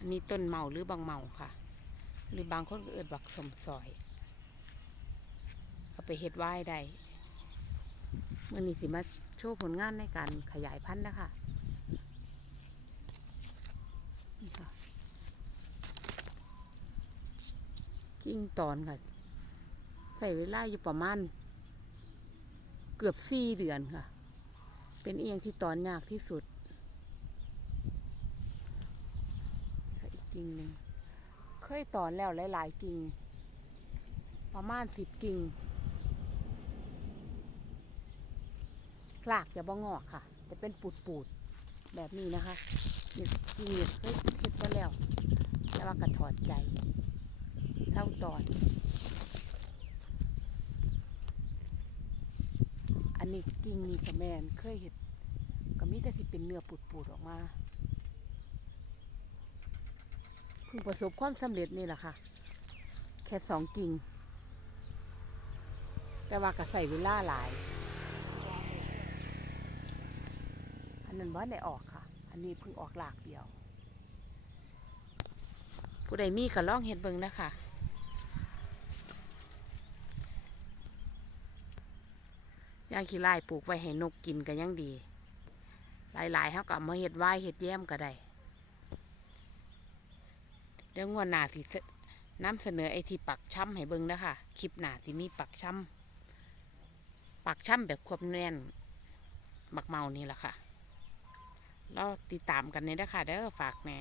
อันนี้ต้นเมาหรือบางเมาค่ะ หรือบางคนก็เอิดบักสมซอย เอาไปเฮ็ดไว้ได้เมื่อนี้สิมาโชว์ผลงานในการขยายพันธุ์นะคะนี่ค่ะกิ่งตอนค่ะ ใส่เวลาอยู่ประมาณเกือบสี่เดือนค่ะ เป็นเอียงที่ตอนยากที่สุดค่ะอี กิ่งหนึ่งเคยตอนแล้วหลาย ๆ กิ่ง ประมาณสิบกิ่งรากจะบ่งอกค่ะ จะเป็นปูดๆแบบนี้นะคะนี่กิ่งนี่เคยเฮ็ดมาแล้ว แต่ว่ากระถอดใจเท่าตอน อันนี้กิ่งนี่กับแมนเคยเห็ดก็มีแต่สิเป็นเนื้อปูดๆออกมาเพิ่งประสบความสำเร็จนี่แหละค่ะ แค่สองกิ่ง แต่ว่าก็ใส่เวลาหลาย อันนั้นว่าได้ออกค่ะ อันนี้เพิ่งออกหลากเดียว ผู้ใดมีก็ลองเห็ดเบิ่งนะคะย่างขี้ไล่ปลูกไว้ให้นกกินก็ยังดี หลายๆเขาก็มาเห็ดไว้เห็ดแย้มก็ได้ เดี๋ยวงวดหน้าสินำเสนอไอที่ปักช้ำให้เบิ่งนะคะคลิปหน้าสิมีปักช้ำปักช้ำแบบควบแน่นบักเมานี่แหละค่ะเราติดตามกันนี่นะคะเด้อฝากแน่